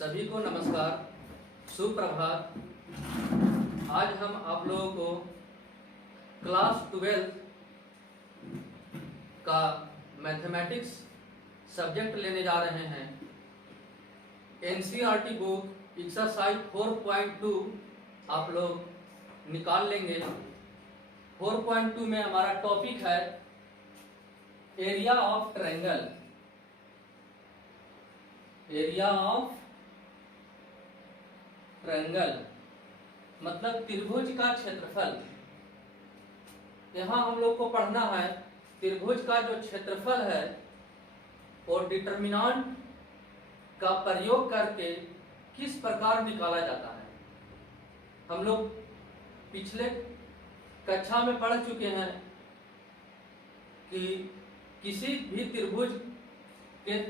सभी को नमस्कार, सुप्रभात। आज हम आप लोगों को क्लास 12 का मैथमेटिक्स सब्जेक्ट लेने जा रहे हैं। एनसीईआरटी बुक एक्सरसाइज 4.2 आप लोग निकाल लेंगे। 4.2 में हमारा टॉपिक है area of triangle. Area of triangle मतलब त्रिभुज का क्षेत्रफल। यहाँ हम लोग को पढ़ना है त्रिभुज का जो क्षेत्रफल है और डिटरमिनेंट का प्रयोग करके किस प्रकार निकाला जाता है। हम लोग पिछले कक्षा में पढ़ चुके हैं कि किसी भी त्रिभुज के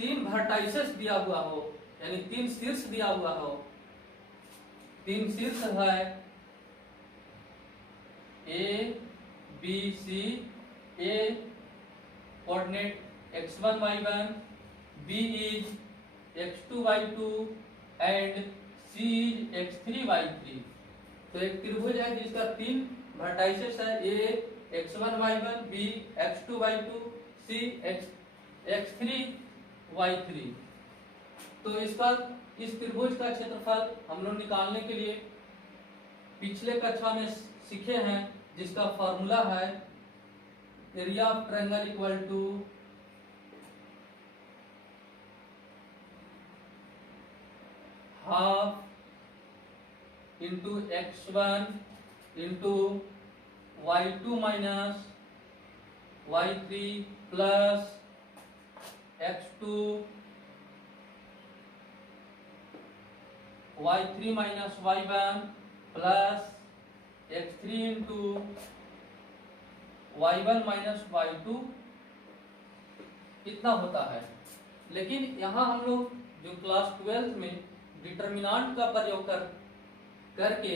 3 वर्टाइसेस दिया हुआ हो, यानी 3 शीर्ष दिया हुआ हो। 3 शीर्ष है A B C. A coordinate x1 y1, b is x2 y2 and c is x3 y3। तो एक त्रिभुज है जिसका 3 वर्टाइसेस है, a x1 y1, b x2 y2, c x3 y3। तो इस त्रिभुज का क्षेत्रफल हम लोग निकालने के लिए पिछले कक्षा में सीखे हैं, जिसका फॉर्मूला है area of triangle equal to half into x1 into y2 minus y3 plus x2 y3 minus y1 plus x3 into y1 minus y2 इतना होता है। लेकिन यहाँ हम लोग जो क्लास 12 में डिटरमिनेंट का प्रयोग करके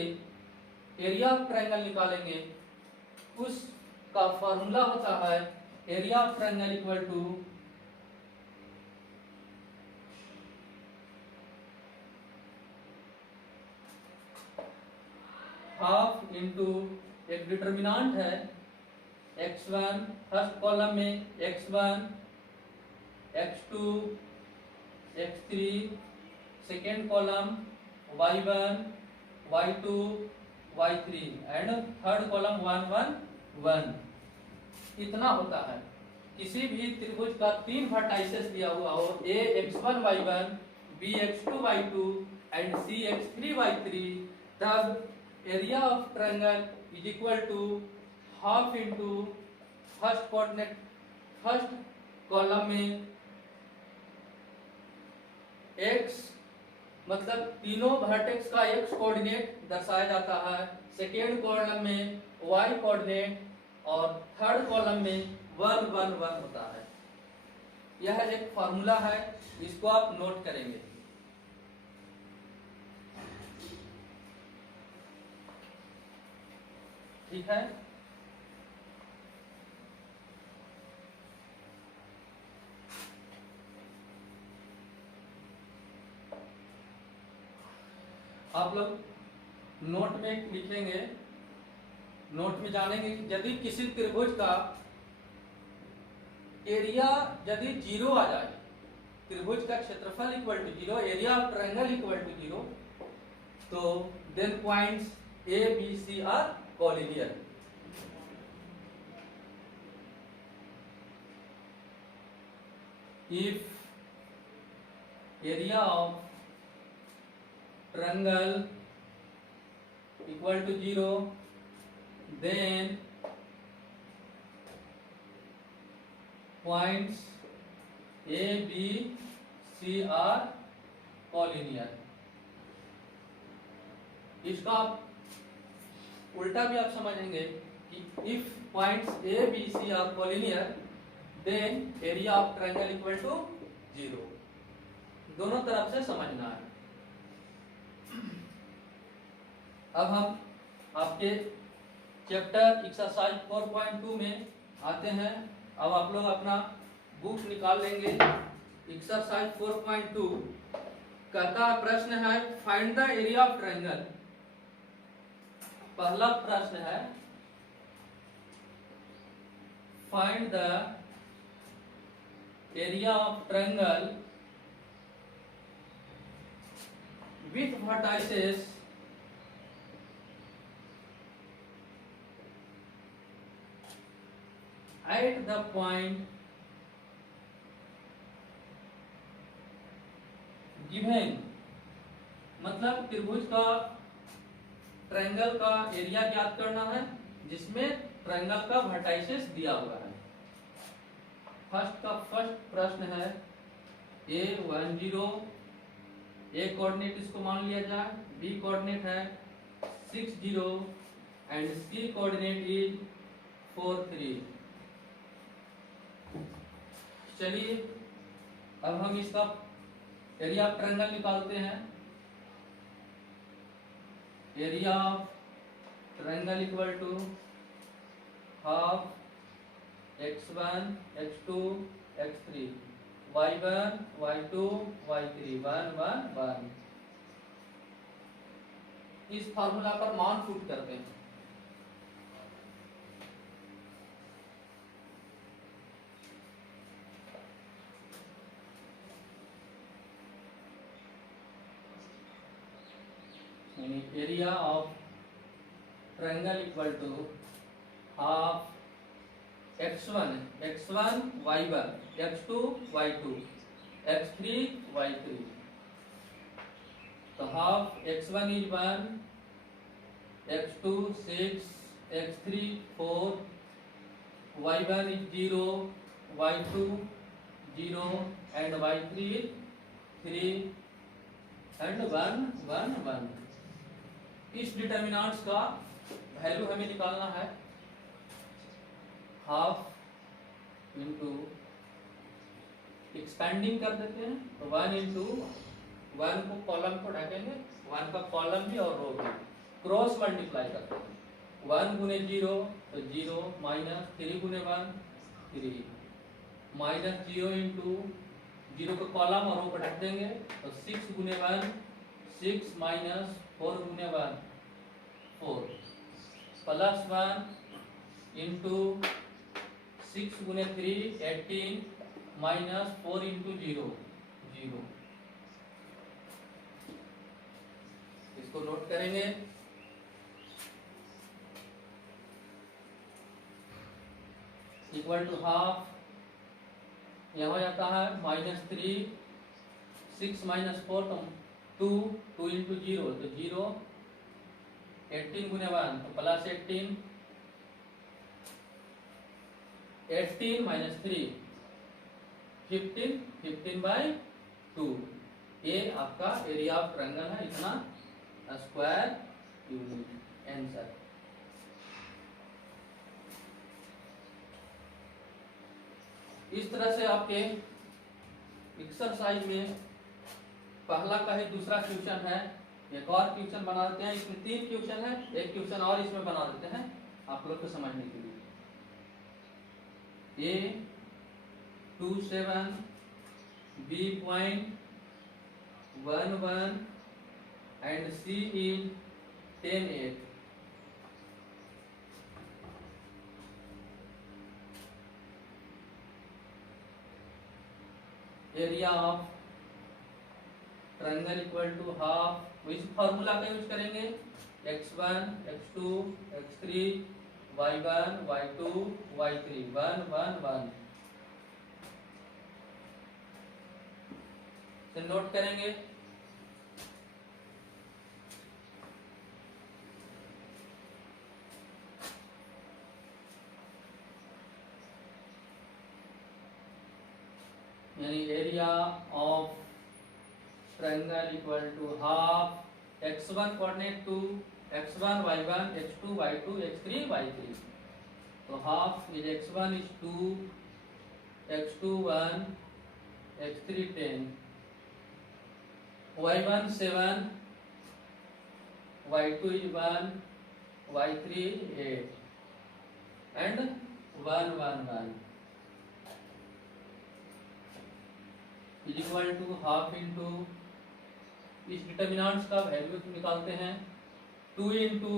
एरिया ऑफ ट्रायंगल निकालेंगे, उसका फॉर्मूला होता है area of triangle equal to half into एक डिटरमिनेंट है x1, फर्स्ट कॉलम में x1, x2, x3, second column y1, y2, y3 and third column 1 1 1। इतना होता है। किसी भी त्रिभुज का 3 वर्टाइसेस दिया हुआ हो, a x1 y1, b x2 y2 and c x3 y3, तब area of triangle is equal to half into first coordinate, first column में x मतलब तीनों वर्टेक्स का x कोऑर्डिनेट दर्शाया जाता है, सेकेंड कॉलम में y कोऑर्डिनेट और थर्ड कॉलम में 1 1 1 होता है। यह एक फॉर्मूला है, इसको आप नोट करेंगे। ठीक है। आप लोग नोट में लिखेंगे, नोट में जानेंगे कि यदि किसी त्रिभुज का एरिया यदि 0 आ जाए, त्रिभुज का क्षेत्रफल equal to 0, area of triangle equal to 0, तो then points A B C are collinear. If area of triangle equal to 0, then points A, B, C are collinear। इसका आप उल्टा भी आप समझेंगे कि if points A, B, C are collinear, then area of triangle equal to 0। दोनों तरफ से समझना है। अब हम आपके चैप्टर एक्सरसाइज 4.2 में आते हैं। अब आप लोग अपना बुक निकाल लेंगे। एक्सरसाइज 4.2 कहता प्रश्न है find the area of triangle. पहला प्रश्न है find the area of triangle with vertices at the point given। मतलब त्रिभुज का ट्रायंगल का एरिया ज्ञात करना है जिसमें ट्रायंगल का वर्टाइसेस दिया हुआ है। फर्स्ट प्रश्न है A10, ए कोऑर्डिनेट इसको मान लिया जाए, बी कोऑर्डिनेट है 60 एंड सी कोऑर्डिनेट इज 43। चलिए अब हम इसका एरिया ऑफ ट्रायंगल निकालते हैं। Area of triangle equal to half x1 x2 x3 y1 y2 y3 1 1 1। इस फार्मूला पर मान पुट करते हैं। Area of triangle equal to half x1 y1 x2 y2 x3 y3। तो half x1 is 1, x2 6, x3 4, y1 is 0, y2 0 and y3 is 3 and 1 1 1। इस determinants का value हमें निकालना है। हाफ इंटू एक्सपेंडिंग कर देते हैं तो 1 इंटू 1 को कॉलम को ढकेंगे, 1 का कॉलम भी और रो भी, क्रॉस मल्टीप्लाई करते हैं। 1 गुने 0 तो 0 माइनस 3 गुने 1 3 माइनस 0 इंटू 0 को कॉलम और रो को ढक देंगे तो 6 गुने 1 6 माइनस 4 गुने 1 4 प्लस 1 इंटू 6 गुने 3 18 माइनस 4 इंटू 0 0। इसको नोट करेंगे। इक्वल टू हाफ यह हो जाता है -3 6 माइनस 4 तो 2 इंटू 0 तो 0 18 गुने 1 तो प्लस 18 18 माइनस 3 15 15 बाई 2। ये आपका एरिया ऑफ ट्रायंगल है, इतना स्क्वायर यूनिट आंसर। इस तरह से आपके एक्सरसाइज में पहला का ही दूसरा क्वेश्चन है, एक और क्वेश्चन बना देते हैं। इसमें 3 क्वेश्चन है, एक क्वेश्चन और इसमें बना देते हैं आप लोग को समझने के लिए। A27 B.11 and C is 10.8। Area of triangle equal to half, इस फॉर्मूला का यूज करेंगे x1 x2 x3 y1 y2 y3 1 1 1 से नोट करेंगे। यानी area of triangle equal to half x1 coordinate 2 x1 y1 x2 y2 x3 y3। तो half is x1 is 2 x2 1 x3 10 y1 7 y2 is 1 y3 8 and 1 1 1 is equal to half into इस determinants का value निकालते हैं। 2 into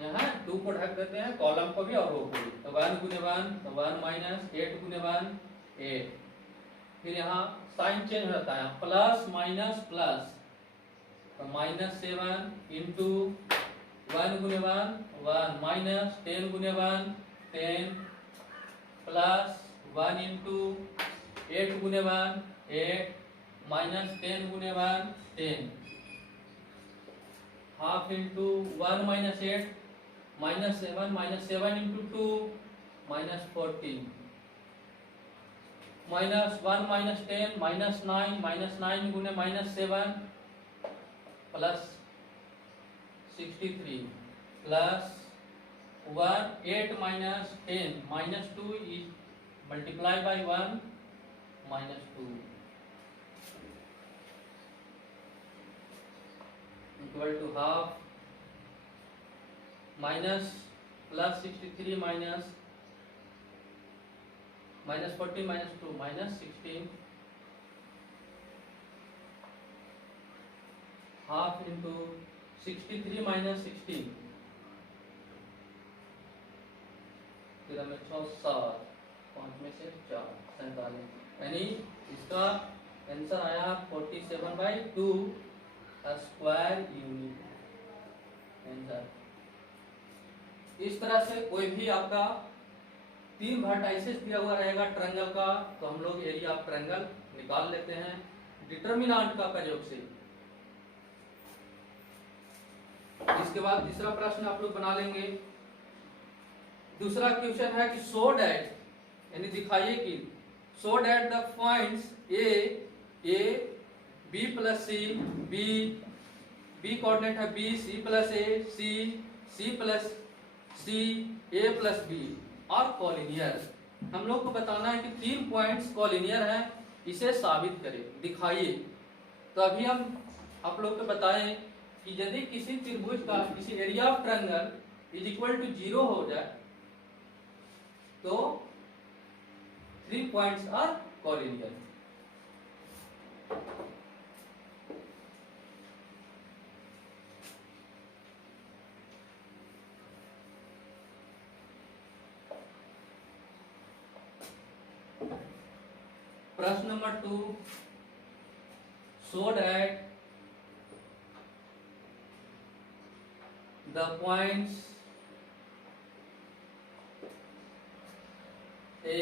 यहाँ 2 को ढक देते हैं, कॉलम को भी और रो को भी, तो 1 गुने 1 तो 1 माइनस 8 गुने 1 8। फिर यहाँ साइन चेंज हो जाता है, प्लस माइनस प्लस, तो -7 इंटू 1 गुने 1 1 माइनस 10 गुने 1 10 प्लस 1 इंटू 8 गुने 1 8 माइनस 10 गुने 1 10 हाफ इंटू 1 माइनस 8 -7 इंटू 2 -14 माइनस 1 माइनस 10 -9 गुने -7 plus 63 plus 1 8 minus 10 -2 is multiply by 1 -2 equal to half minus plus 63 minus -14 -2 -16 half into 63 minus 16 फिर हमें 7 5 में से 4 47, यानी इसका आंसर आया 47/2 स्क्वायर यूनिट आंसर। इस तरह से कोई भी आपका 3 वर्टाइसेस दिया हुआ रहेगा ट्रायंगल का, तो हम लोग एरिया ऑफ ट्रायंगल निकाल लेते हैं डिटर्मिनेंट का प्रयोग से। इसके बाद तीसरा प्रश्न आप लोग बना लेंगे। दूसरा क्वेश्चन है कि सो डैट, यानी दिखाइए कि so that the points A B plus C B coordinate है B, C plus A, C plus C, A plus B और कॉलिनियर। हम लोग को बताना है कि 3 पॉइंट्स कॉलिनियर हैं, इसे साबित करें, दिखाइए। तो अभी हम आप लोग को बताएं कि यदि किसी त्रिभुज का किसी area of triangle is equal to 0 हो जाए तो 3 पॉइंट्स आर कॉलिनियर। प्रश्न number 2, show that the points A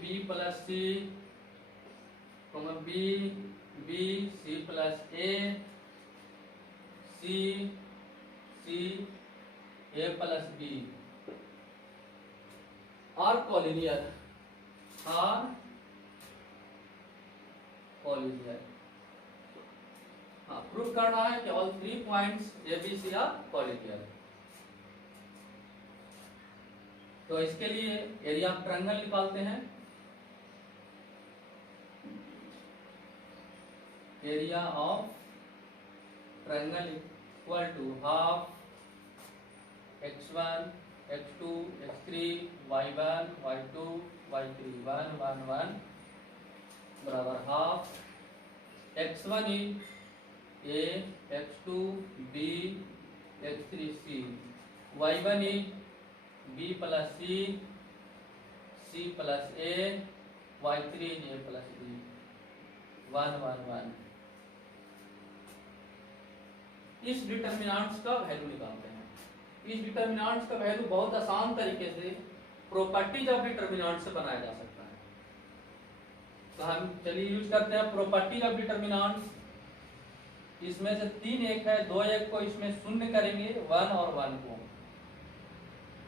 B plus C, B C plus A, C A plus B are collinear, prove करना है कि all 3 points A B C are collinear. तो इसके लिए एरिया ऑफ ट्रायंगल निकालते हैं। Area of triangle equal to half x1 x2 x3 y1 y2 y3 1 1 1 बराबर half x1 is A, x2 B, x3 C, y1 is B plus C, C plus A, y3 is A plus B, 1 1 1। इस determinants का value निकालते हैं। इस determinants का value बहुत आसान तरीके से प्रॉपर्टीज ऑफ डिटर्मिनेंट से बनाया जा सकता है। तो हम चलिए यूज करते हैं प्रॉपर्टीज ऑफ डिटर्मिनेंट्स। इसमें से 3 एक है, 2 एक को इसमें शून्य करेंगे, 1 और 1 को,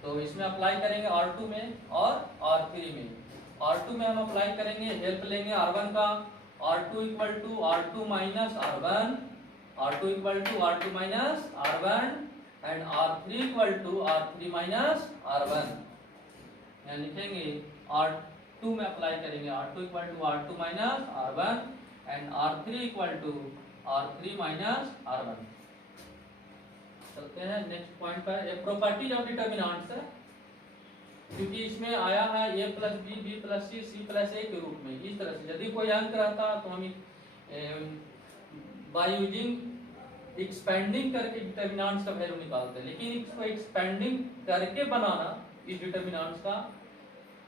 तो इसमें अप्लाई करेंगे R2 में और R3 में। R2 में हम अप्लाई करेंगे, हेल्प लेंगे R1 का, R2 equal to R2 minus R1, R2 equal to R2 minus R1 and R3 equal to R3 minus R1। यहाँ लिखेंगे R2 में अप्लाई करेंगे, R2 equal to R2 minus R1 and R3 equal to R3 minus R1। चलते हैं next point पर। Properties of determinants है। क्योंकि इसमें आया है a plus b b plus c c plus a के रूप में। इस तरह से यदि कोई अंक रहता तो हम बाय यूजिंग एक्सपेंडिंग करके डिटर्मिनेंट्स का वैल्यू निकालते हैं, लेकिन इसको एक्सपेंडिंग करके बनाना इस डिटर्मिनेंट्स का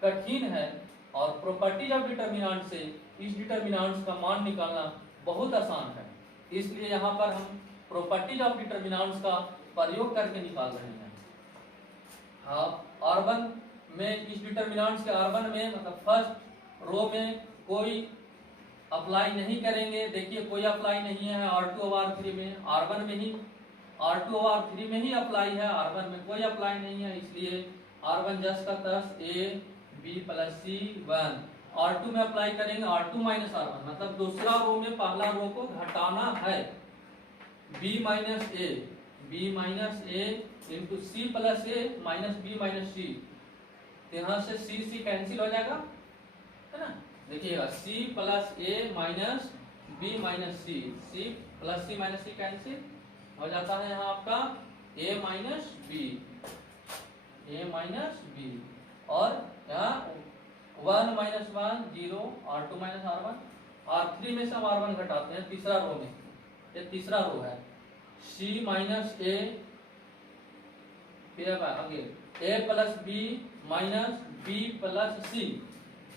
कठिन है, और प्रॉपर्टीज ऑफ डिटर्मिनेंट से इस डिटर्मिनेंट्स का मान निकालना बहुत आसान है। इसलिए यहाँ पर हम प्रॉपर्टीज ऑफ डिटर्मिनेंट्स का प्रयोग करके निकाल रहे हैं। हाँ, R1 में इस डिटर्मिनेंट्स के R1 में मतलब फर्स्ट रो में कोई अप्लाई नहीं करेंगे। देखिए कोई अप्लाई नहीं है R2 और R3 में, R1 में ही R2 और R3 में ही अप्लाई है, R1 में कोई अप्लाई नहीं है, इसलिए R1 जस्ट का तस A B plus C 1। R2 में अप्लाई करेंगे R2 माइनस R1, मतलब दूसरा रो में पहला रो को घटाना है। B minus A into C plus A minus B minus C, यहाँ से C कैंसिल हो जाएगा, है ना। देखिएगा C plus A minus B minus C plus C minus C cancel हो जाता है। यहाँ आपका A माइनस B और यहाँ 1 minus 1 0, R2 minus R1, R3 में से हम R1 घटाते हैं तीसरा रो में, ये तीसरा रो है। C माइनस A, फिर आगे A plus B minus B plus C,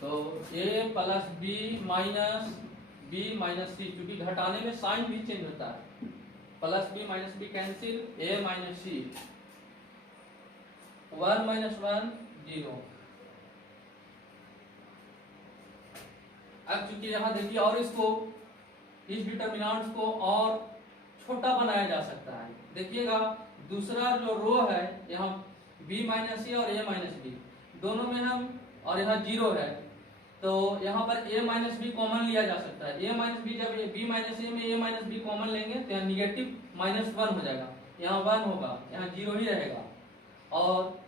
तो A plus B minus B minus C, क्योंकि घटाने में साइन भी चेंज होता है, plus B minus B cancel, A minus C 1 minus 1 0। अब चूंकि यहाँ देखिए, और इसको इस डिटर्मिनेंट्स को और छोटा बनाया जा सकता है। देखिएगा दूसरा जो रो है यहाँ b माइनस ए और a माइनस बी दोनों में हम, और यहाँ 0 है, तो यहाँ पर a माइनस बी कॉमन लिया जा सकता है। a माइनस बी, जब b माइनस ए में a माइनस बी कॉमन लेंगे तो यहाँ निगेटिव -1 हो जाएगा, यहाँ 1 होगा, यहाँ 0 ही रहेगा। और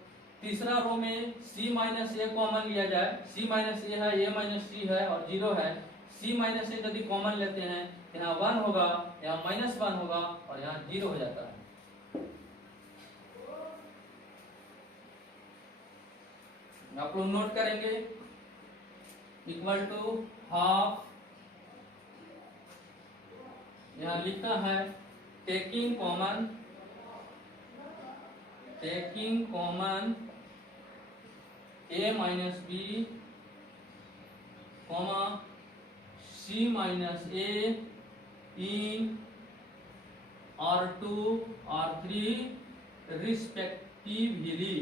तीसरा रो में c माइनस ए कॉमन लिया जाए, c माइनस ए है, a माइनस c है और 0 है, c माइनस ए यदि कॉमन लेते हैं यहाँ 1 होगा, यहाँ -1 होगा और यहाँ 0 हो जाता है। आप लोग नोट करेंगे इक्वल टू हाफ, यहाँ लिखना है taking common a minus B comma c minus a in R2 R3 respectively.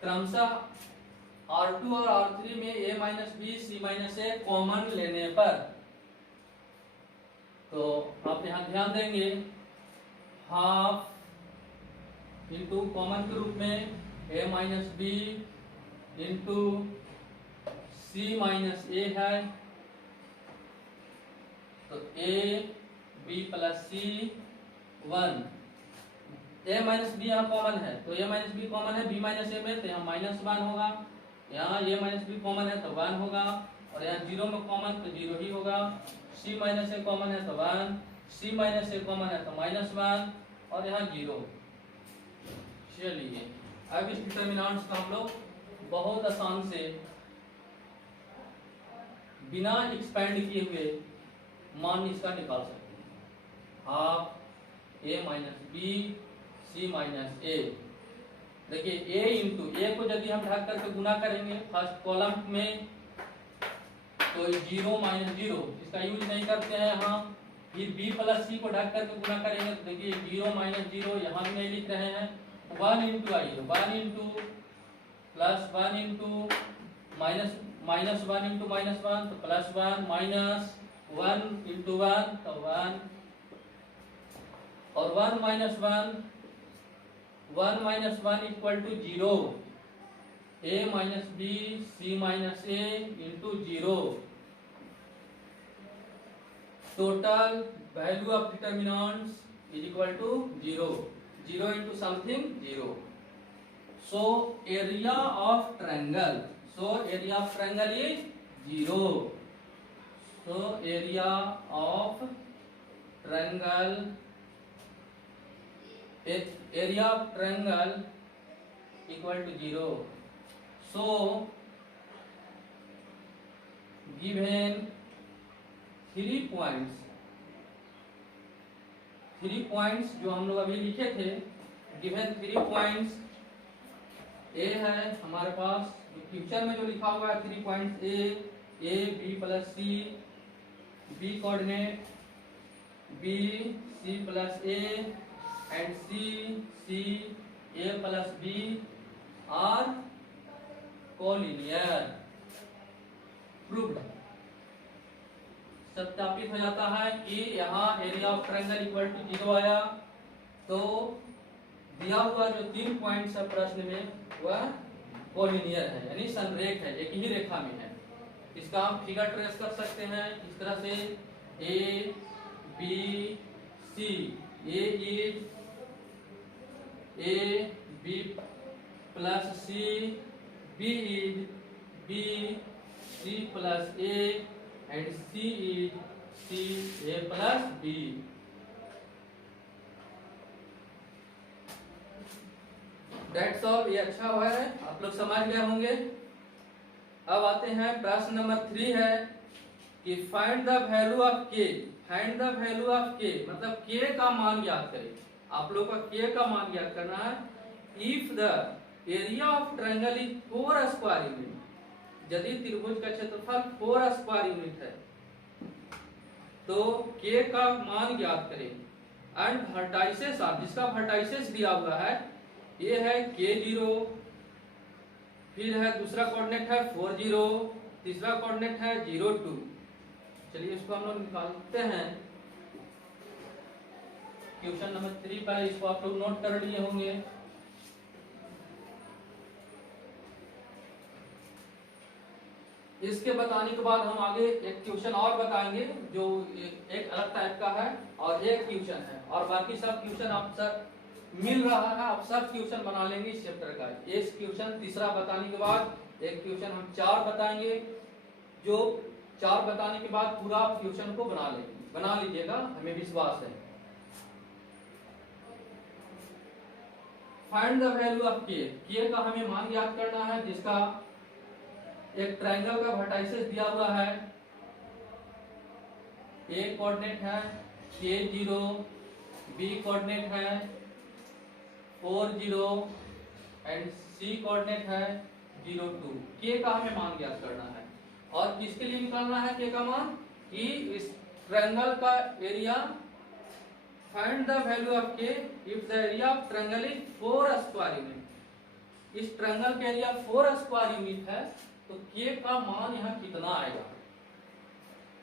क्रमशः R2 और R3 में a minus B C minus A common लेने पर, तो आप यहाँ ध्यान देंगे हाफ इंटू कॉमन के रूप में a minus b into c minus a है, तो a b plus c 1, a minus b यहाँ कॉमन है तो a माइनस बी कॉमन है b माइनस ए में, तो यहाँ -1 होगा, यहाँ a माइनस बी कॉमन है तो 1 होगा, और यहाँ 0 में कॉमन तो 0 ही होगा, c माइनस ए कॉमन है तो 1, c माइनस ए कॉमन है तो -1 और यहाँ 0। चलिए अब इस डिटर्मिनेंट्स का हम लोग बहुत आसान से बिना एक्सपेंड किए हुए मान इसका निकाल सकते हैं। Half a minus B C minus a, देखिए a इंटू ए को यदि हम ढक करके गुना करेंगे फर्स्ट कॉलम में तो 0 माइनस 0 इसका यूज नहीं करते हैं यहाँ, फिर b प्लस सी को ढक करके गुना करेंगे तो देखिए 0 माइनस 0 यहाँ भी नहीं लिख रहे हैं, 1 इंटू आइए 1 into plus 1 into minus 1 into -1 तो +1 माइनस 1 इंटू 1 तो 1 और 1 minus 1 equal to 0, a minus B C minus A into 0। Total value of determinants is equal to 0, 0 into something 0। So area of triangle, area of triangle is 0. So area of triangle equal to 0. So given 3 points जो हम लोग अभी लिखे थे, given 3 points ए है हमारे पास, future में जो लिखा हुआ है 3 points A B plus C, B coordinate B C plus A and C A plus B are collinear, proved, सत्यापित हो जाता है कि यहाँ area of triangle equal to 0 आया। तो दिया हुआ जो 3 पॉइंट्स है प्रश्न में वह कोलिनियर है, यानी संरेख है, एक ही रेखा में है। इसका हम फिगर ट्रेस कर सकते हैं इस तरह से, A B C, A B plus C, B is B C plus A and C is C A plus B. That's all, ये अच्छा हुआ है, आप लोग समझ गए होंगे। अब आते हैं प्रश्न नंबर 3 है कि फाइंड द वैल्यू ऑफ के। फाइंड द वैल्यू ऑफ के मतलब के का मान ज्ञात करें। आप लोग का के का मान ज्ञात करना है। If the area of triangle is 4 square unit, यदि त्रिभुज का क्षेत्रफल 4 स्क्वायर यूनिट है तो के का मान ज्ञात करें। एंड वर्टाइसेस ऑफ, जिसका वर्टाइसेस दिया हुआ है ये है K0, फिर है दूसरा कोऑर्डिनेट है 40, तीसरा कोऑर्डिनेट है 02। चलिए इसको हम लोग निकालते हैं क्वेश्चन नंबर 3 पर, इसको आप लोग नोट कर लिए होंगे। इसके बताने के बाद हम आगे एक क्वेश्चन और बताएंगे जो एक अलग टाइप का है और एक क्वेश्चन है, और बाकी सब क्वेश्चन आप सब मिल रहा है, आप सब क्वेश्चन बना लेंगे इस चैप्टर का। इस क्वेश्चन तीसरा बताने के बाद एक क्वेश्चन हम 4 बताएंगे, जो 4 बताने के बाद पूरा क्वेश्चन को बना लीजिएगा, हमें विश्वास है। फाइंड द वैल्यू ऑफ के का हमें मान ज्ञात करना है, जिसका एक ट्रायंगल का वर्टाइसेस दिया हुआ है। ए कोऑर्डिनेट है K0, बी कोऑर्डिनेट है 40 एंड सी कोऑर्डिनेट है 02। के का हमें मान ज्ञात करना है, और किसके लिए निकालना है के का मान, कि इस ट्रायंगल का area. Find the value of k if the area of triangle is 4 square unit. इस ट्रायंगल का एरिया 4 स्क्वायर यूनिट है तो के का मान यहाँ कितना आएगा।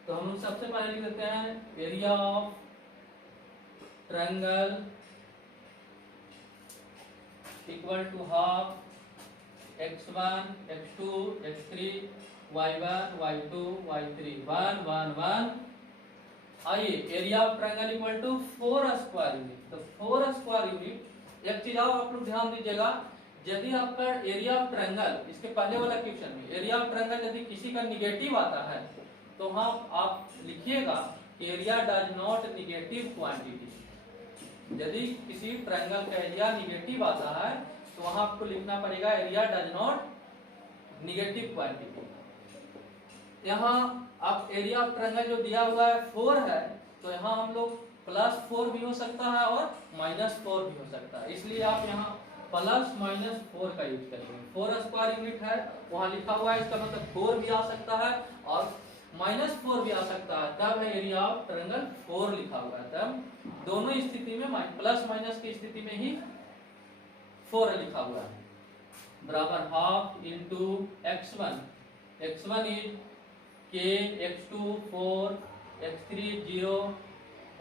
तो हम सबसे पहले लिख देते हैं area of triangle equal to half x1 x2 x3 y1 y2 y3 1 1 1। आइए, area of triangle equal to 4 square unit. तो 4 स्क्वायर यूनिट, एक चीज और आप लोग ध्यान दीजिएगा, यदि आपका एरिया ऑफ ट्रायंगल, इसके पहले वाला क्वेश्चन में एरिया ऑफ ट्रायंगल यदि किसी का निगेटिव आता है तो हाँ आप लिखिएगा area does not negative quantity. यदि किसी ट्रायंगल का एरिया निगेटिव आता है तो वहां आपको लिखना पड़ेगा area does not negative quantity. यहाँ आप एरिया ऑफ ट्रायंगल जो दिया हुआ है 4 है, तो यहाँ हम लोग +4 भी हो सकता है और -4 भी हो सकता है, इसलिए आप यहाँ +-4 का यूज करेंगे। 4 स्क्वायर यूनिट है वहां लिखा हुआ है, इसका मतलब 4 भी आ सकता है और -4 भी आ सकता है, तब है एरिया ऑफ ट्रायंगल 4 लिखा हुआ है। तब दोनों स्थिति में प्लस माइनस की स्थिति में ही 4 लिखा हुआ है। बराबर half into x1, x1 is k, x2 4, x3 0,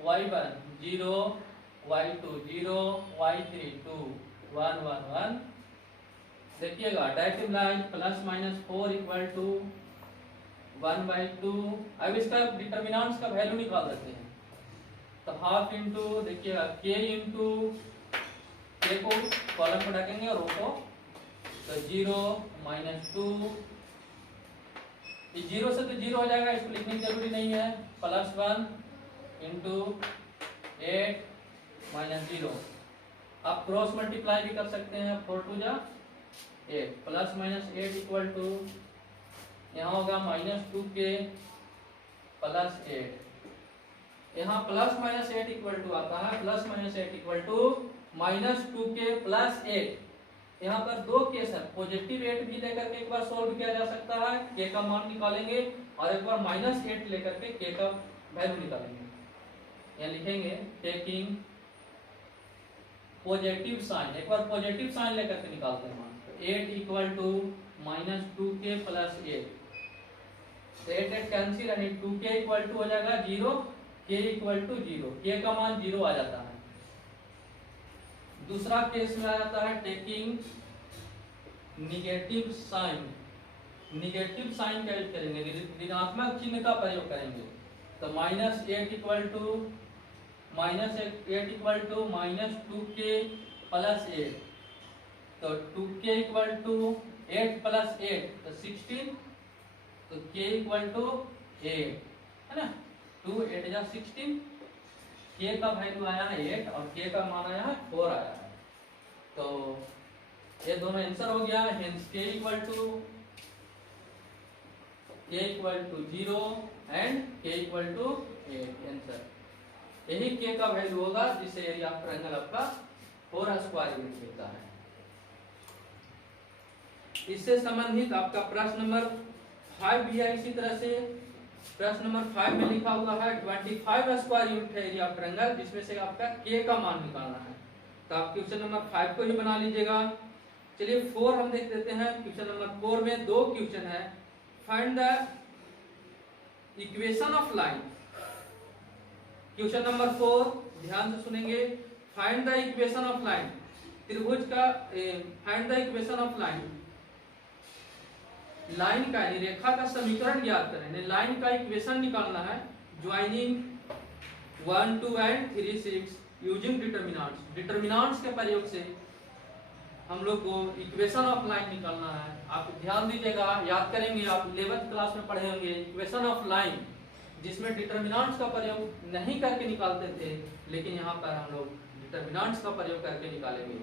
y1 0, y2 0, y3 2 1 1 1। देखिएगा डायरेक्ट लाइन +-4 इक्वल टू 1/2। अब इसका डिटरमिनेंट्स का वैल्यू निकाल देते हैं। तो हाफ इंटू, देखिएगा k इंटू, k को कॉलम में रखेंगे और रो को, तो 0 -2, इस 0 से तो 0 हो जाएगा, इसको लिखने की जरूरी नहीं है। +1 इंटू 8 -0। आप क्रॉस मल्टीप्लाई भी कर सकते हैं, 4 2 जा 8 प्लस माइनस 8 इक्वल टू यहाँ होगा -2k प्लस 8। यहाँ प्लस माइनस 8 इक्वल टू आता है plus minus 8 equal to -2k plus 8। यहाँ पर दो केस है, पॉजिटिव 8 भी लेकर के एक बार सोल्व किया जा सकता है, k का मान निकालेंगे, और एक बार -8 लेकर के k का वैल्यू निकालेंगे। यहाँ लिखेंगे टेकिंग पॉजिटिव साइन, एक बार पॉजिटिव साइन लेकर के निकालते हैं मान, तो 8 equal to -2k plus 8, 8 cancel यानी 2k इक्वल टू हो जाएगा 0, k इक्वल टू 0, k का मान 0 आ जाता है। दूसरा केस में आ जाता है taking negative sign, negative sign का यूज करेंगे, ऋणात्मक चिन्ह का प्रयोग करेंगे, तो -8 इक्वल टू -2k प्लस 8, तो 2k इक्वल टू 8 प्लस 8 तो 16, तो k इक्वल टू 8 है ना, 2 8 जा 16, k का वैल्यू आया है 8 और k का मान आया है 4 आया है, तो ये दोनों आंसर हो गया। Hence k equal to 0 and k equal to 8 answer, यही k का वैल्यू होगा जिससे एरिया ऑफ ट्रायंगल आपका 4 स्क्वायर यूनिट मिलता है। इससे संबंधित आपका प्रश्न नंबर 5 भी है। इसी तरह से प्रश्न नंबर 5 में लिखा हुआ है 25 स्क्वायर यूनिट है एरिया ऑफ ट्रायंगल, जिसमें से आपका k का मान निकालना है, तो आप क्वेश्चन नंबर 5 को ही बना लीजिएगा। चलिए 4 हम देख लेते हैं। क्वेश्चन नंबर 4 में दो क्वेश्चन है, find the equation of line. Question number 4 ध्यान से सुनेंगे, find the equation of line, त्रिभुज का find the equation of line, line का यानी रेखा का समीकरण ज्ञात करें, लाइन का इक्वेशन निकालना है, joining 1 2 and 3 6 using determinants, determinants के प्रयोग से हम लोग को इक्वेशन ऑफ लाइन निकालना है। आप ध्यान दीजिएगा, याद करेंगे, आप 11th क्लास में पढ़े होंगे इक्वेशन ऑफ लाइन, जिसमें डिटरमिनेंट्स का प्रयोग नहीं करके निकालते थे, लेकिन यहाँ पर हम लोग डिटरमिनेंट्स का प्रयोग करके निकालेंगे।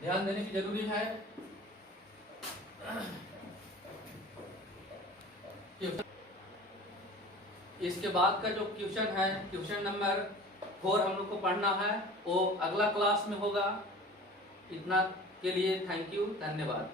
ध्यान देने की जरूरी है। इसके बाद का जो क्वेश्चन है, क्वेश्चन नंबर 4 हम लोग को पढ़ना है, वो अगला क्लास में होगा। इतना के लिए थैंक यू, धन्यवाद।